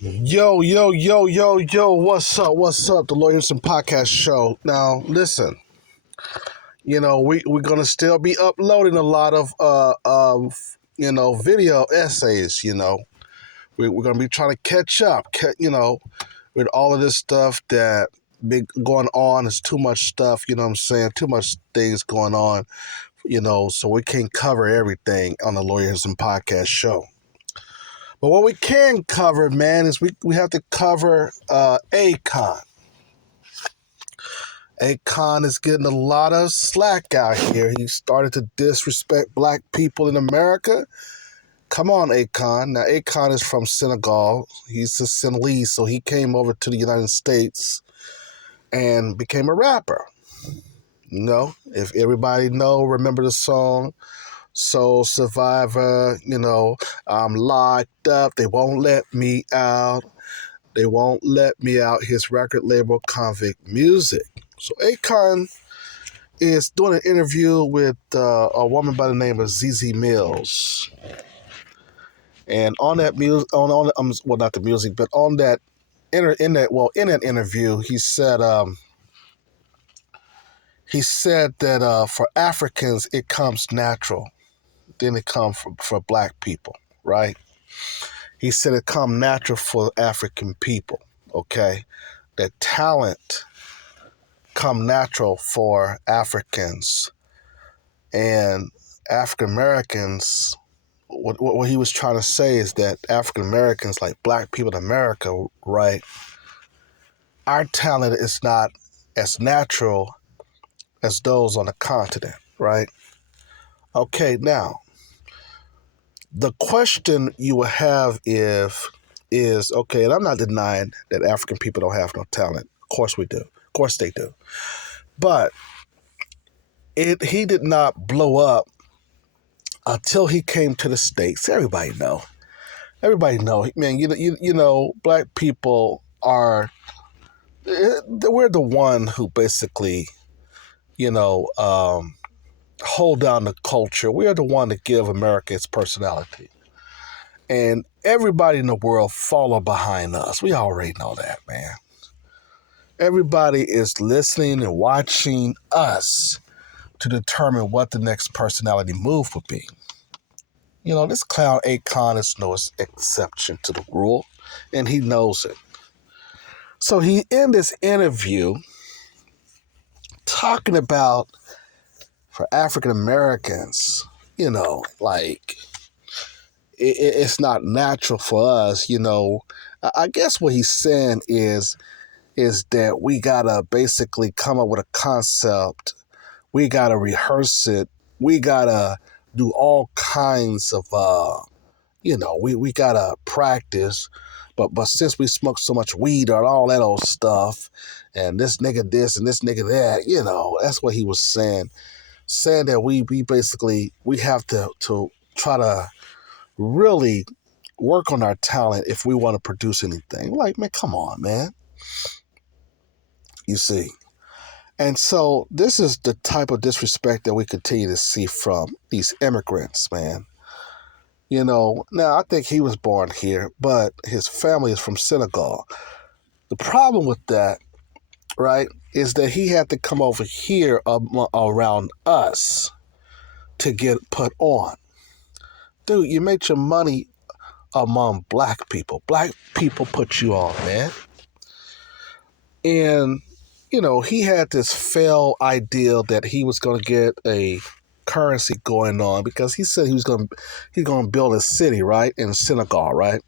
Yo, yo, yo, yo, yo, what's up? What's up? The Lord Henderson podcast show. Now, listen, we're gonna still be uploading a lot of video essays, We're gonna be trying to catch up, with all of this stuff that been going on. It's too much stuff, you know what I'm saying? Too much things going on, so we can't cover everything on the Lord Henderson podcast show. But what we can cover, man, is we have to cover Akon. Akon is getting a lot of slack out here. He started to disrespect black people in America. Come on, Akon. Now, Akon is from Senegal. He's a Senegalese, so he came over to the United States and became a rapper. If everybody remember the song, Soul Survivor, I'm locked up, they won't let me out. They won't let me out. His record label, Convict Music. So Akon is doing an interview with a woman by the name of millz. And on that music, not the music, but on that in that interview, he said that for Africans it comes natural, then it comes for black people, right? He said it comes natural for African people, okay? That talent come natural for Africans, and African Americans. What he was trying to say is that African Americans, like black people in America, right? Our talent is not as natural as those on the continent, right? Okay, now the question you will have is okay, and I'm not denying that African people don't have no talent. Of course we do. Of course they do. But he did not blow up until he came to the States. Everybody know, man. Black people are we're the one who basically, hold down the culture. We are the one that give America its personality, and everybody in the world follow behind us. We already know that, man. Everybody is listening and watching us to determine what the next personality move would be. This clown Akon is no exception to the rule, and he knows it. So he in this interview talking about for African Americans, it's not natural for us. I guess what he's saying is that we gotta basically come up with a concept. We gotta rehearse it. We gotta do all kinds of, we gotta practice. But since we smoke so much weed and all that old stuff, and this nigga this and this nigga that, that's what he was saying. Saying that we basically, we have to try to really work on our talent if we want to produce anything. Like, man, come on, man. You see. And so this is the type of disrespect that we continue to see from these immigrants, man. Now I think he was born here, but his family is from Senegal. The problem with that, right, is that he had to come over here around us to get put on. Dude, you made your money among black people. Black people put you on, man. And he had this failed ideal that he was going to get a currency going on because he said he's going to build a city, right, in Senegal, right?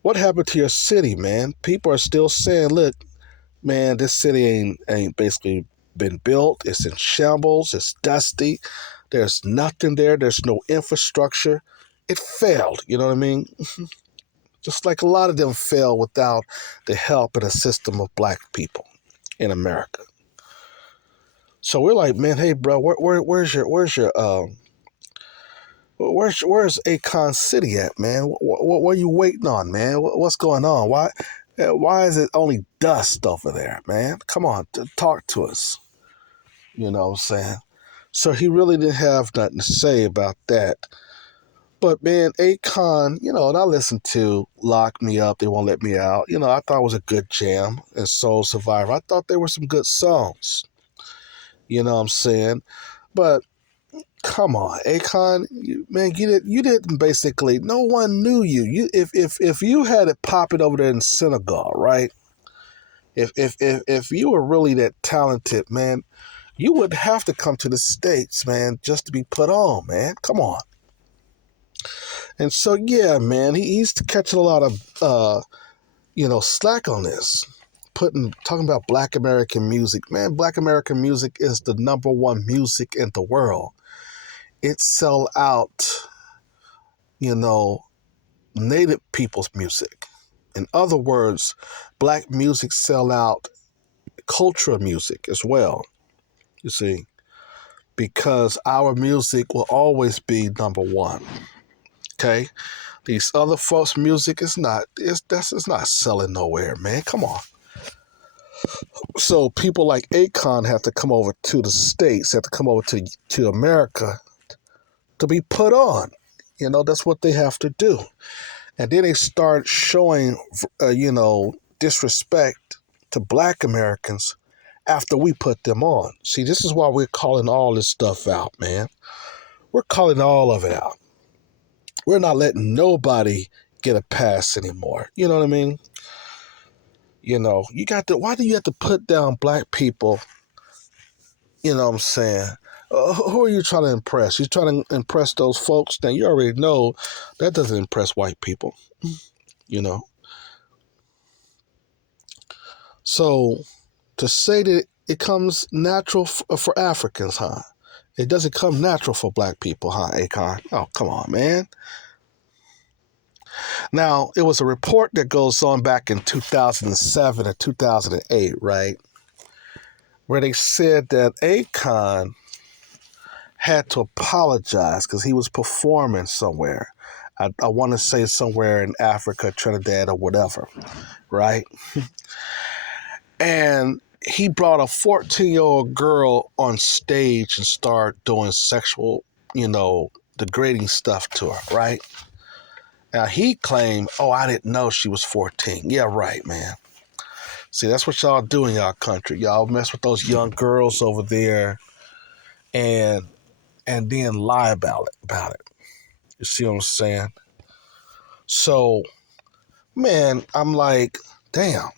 What happened to your city, man? People are still saying, look, man, this city ain't basically been built. It's in shambles. It's dusty. There's nothing there. There's no infrastructure. It failed. You know what I mean? Just like a lot of them failed without the help and the system of black people in America. So we're like, man, hey, bro, where's Akon City at, man? What are you waiting on, man? What's going on? Why is it only dust over there, man? Come on, talk to us. You know what I'm saying? So he really didn't have nothing to say about that. But man, Akon, and I listened to Lock Me Up, They Won't Let Me Out. I thought it was a good jam. And Soul Survivor, I thought there were some good songs. You know what I'm saying? But come on, Akon, man, you didn't basically. No one knew you. If you had it popping over there in Senegal, right? If you were really that talented, man, you would have to come to the States, man, just to be put on, man. Come on. And so yeah, man, he's catching a lot of slack on this. Talking about Black American music, man. Black American music is the number one music in the world. It sell out, Native people's music. In other words, Black music sell out cultural music as well. You see, because our music will always be number one. Okay, these other folks' music is not. It's not selling nowhere, man. Come on. So people like Akon have to come over to the States, have to come over to America to be put on. That's what they have to do. And then they start showing, disrespect to Black Americans after we put them on. See, this is why we're calling all this stuff out, man. We're calling all of it out. We're not letting nobody get a pass anymore. You know what I mean? Why do you have to put down Black people? You know what I'm saying? Who are you trying to impress? You're trying to impress those folks? Then you already know that doesn't impress white people. So to say that it comes natural for Africans, huh? It doesn't come natural for Black people, huh, Akon? Oh, come on, man. Now, it was a report that goes on back in 2007 or 2008, right? Where they said that Akon had to apologize because he was performing somewhere. I want to say somewhere in Africa, Trinidad, or whatever, right? And he brought a 14-year-old girl on stage and started doing sexual, degrading stuff to her, right? Now, he claimed, I didn't know she was 14. Yeah, right, man. See, that's what y'all do in y'all country. Y'all mess with those young girls over there and then lie about it. You see what I'm saying? So, man, I'm like, damn.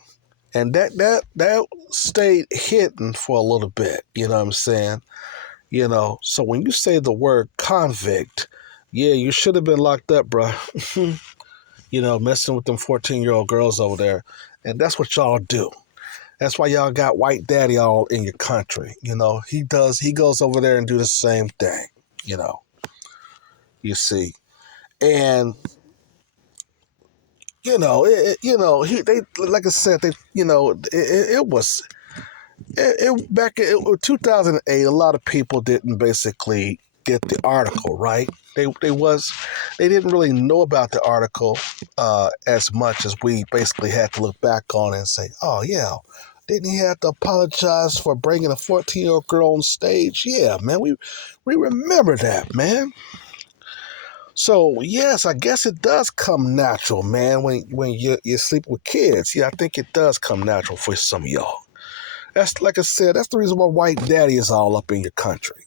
And that stayed hidden for a little bit, you know what I'm saying? So when you say the word convict, yeah, you should have been locked up, bro. Messing with them 14-year-old girls over there. And that's what y'all do. That's why y'all got white daddy all in your country. He goes over there and do the same thing, you see. And, they, like I said, it was, back in 2008, a lot of people didn't basically get the article, right? They didn't really know about the article as much as we basically had to look back on and say, oh yeah, didn't he have to apologize for bringing a 14-year-old girl on stage? Yeah, man, we remember that, man. So yes, I guess it does come natural, man, when you sleep with kids. Yeah, I think it does come natural for some of y'all. That's, like I said, that's the reason why white daddy is all up in your country.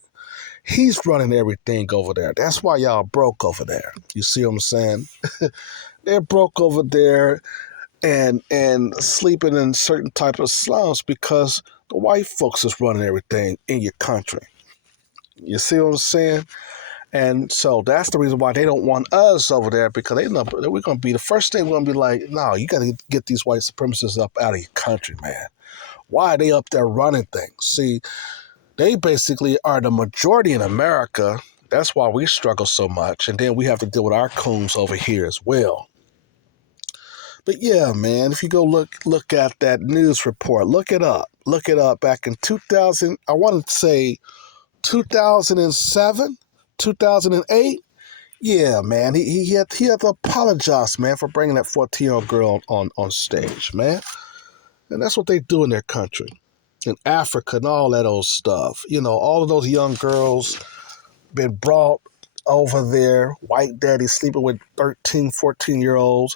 He's running everything over there. That's why y'all broke over there. You see what I'm saying? They're broke over there and sleeping in certain type of slums because the white folks is running everything in your country. You see what I'm saying? And so that's the reason why they don't want us over there, because they know we're going to be the first thing. We're going to be like, no, you got to get these white supremacists up out of your country, man. Why are they up there running things? See, they basically are the majority in America. That's why we struggle so much. And then we have to deal with our coons over here as well. But yeah, man, if you go look at that news report, look it up. Look it up back in 2000, I want to say 2007, 2008. Yeah, man, he had to apologize, man, for bringing that 14-year-old girl on stage, man. And that's what they do in their country. In Africa and all that old stuff. All of those young girls been brought over there, white daddy sleeping with 13, 14-year-olds.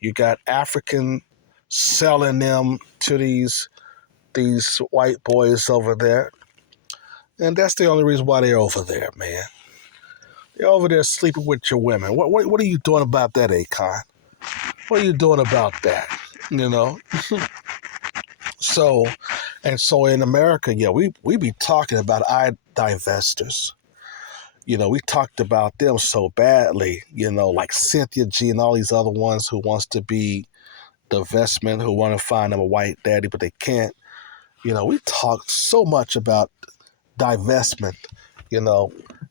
You got African selling them to these white boys over there. And that's the only reason why they're over there, man. They're over there sleeping with your women. What are you doing about that, Akon? What are you doing about that? You know? So, and so in America, yeah, we be talking about our divestors. We talked about them so badly, like Cynthia G and all these other ones who wants to be divestment, who want to find them a white daddy, but they can't. We talked so much about divestment,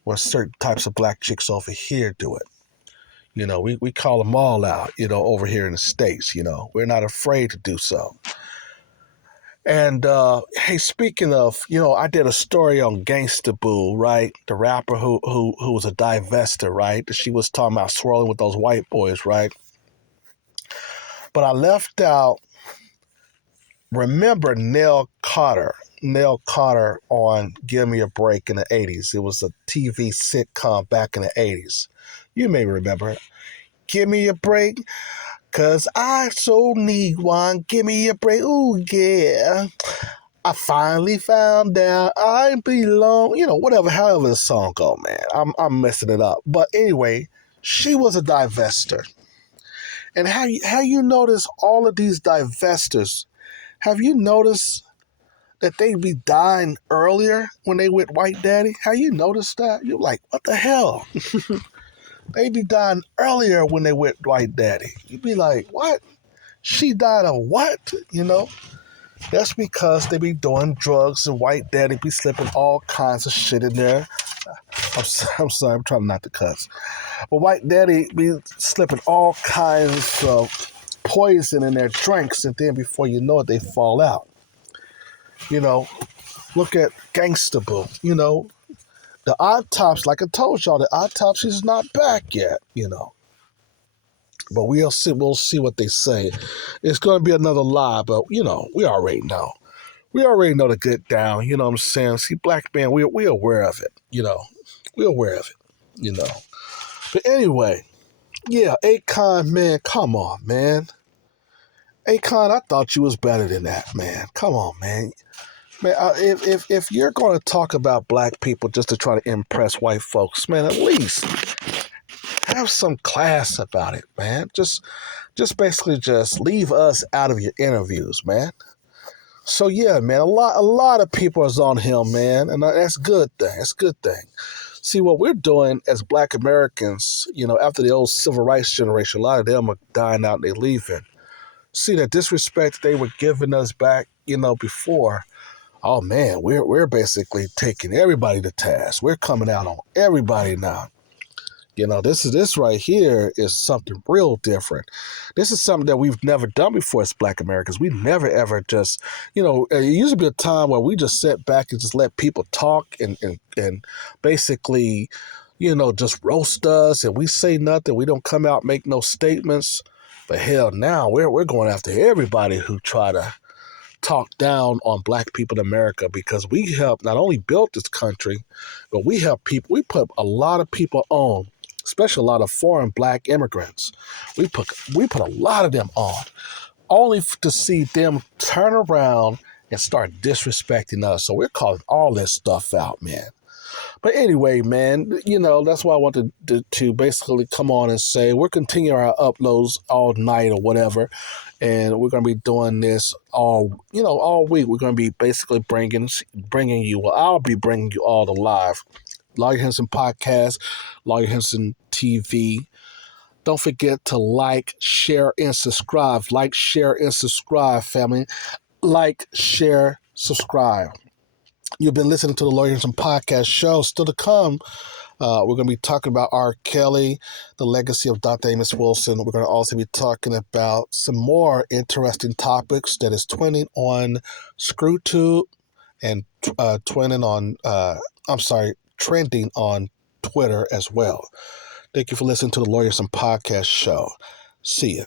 when certain types of black chicks over here do it. We call them all out, over here in the States, we're not afraid to do so. And hey, speaking of, I did a story on Gangsta Boo, right? The rapper who was a divester, right? She was talking about swirling with those white boys, right? But I left out, remember Nell Carter on Give Me a Break in the 80s. It was a TV sitcom back in the 80s. You may remember it. Give me a break, 'cause I so need one. Give me a break, ooh yeah. I finally found out I belong. Whatever, however the song go, man. I'm messing it up. But anyway, she was a divester. And how you notice all of these divestors, have you noticed that they be dying earlier when they with white daddy? How you notice that? You're like, what the hell? They be dying earlier when they with white daddy. You be like, what? She died of what? That's because they be doing drugs and white daddy be slipping all kinds of shit in there. I'm sorry, I'm trying not to cuss. But white daddy be slipping all kinds of poison in their drinks, and then before you know it, they fall out. Look at Gangsta Boo. The autopsy, like I told y'all, the autopsy's not back yet. But we'll see what they say. It's going to be another lie, but we already know. We already know the good down. You know what I'm saying? See, black man, we're aware of it. We're aware of it. But anyway, yeah, Akon, man, come on, man. Akon, I thought you was better than that, man. Come on, man. Man, if you're going to talk about black people just to try to impress white folks, man, at least have some class about it, man. Just basically just leave us out of your interviews, man. So yeah, man, a lot of people is on him, man, and that's a good thing. That's a good thing. See, what we're doing as black Americans, after the old civil rights generation, a lot of them are dying out and they're leaving. See, that disrespect they were giving us back, before. Oh man, we're basically taking everybody to task. We're coming out on everybody now. This right here is something real different. This is something that we've never done before as black Americans. We never ever just, it used to be a time where we just sat back and just let people talk and basically, just roast us and we say nothing. We don't come out, make no statements. But hell, now we're going after everybody who try to talk down on black people in America, because we helped not only build this country, but we help people. We put a lot of people on, especially a lot of foreign black immigrants. We put a lot of them on, only to see them turn around and start disrespecting us. So we're calling all this stuff out, man. But anyway, man, that's why I wanted to basically come on and say we're continuing our uploads all night or whatever. And we're going to be doing this all week. We're going to be basically bringing you, well, I'll be bringing you all the live Lawyer Henderson Podcast, Lawyer Henderson TV. Don't forget to like, share, and subscribe. Like, share, and subscribe, family. Like, share, subscribe. You've been listening to the Lawyer Henderson Podcast show. Still to come, we're going to be talking about R. Kelly, the legacy of Dr. Amos Wilson. We're going to also be talking about some more interesting topics that is twinning on ScrewTube and trending on Twitter as well. Thank you for listening to the Lawyer Henderson Podcast show. See you.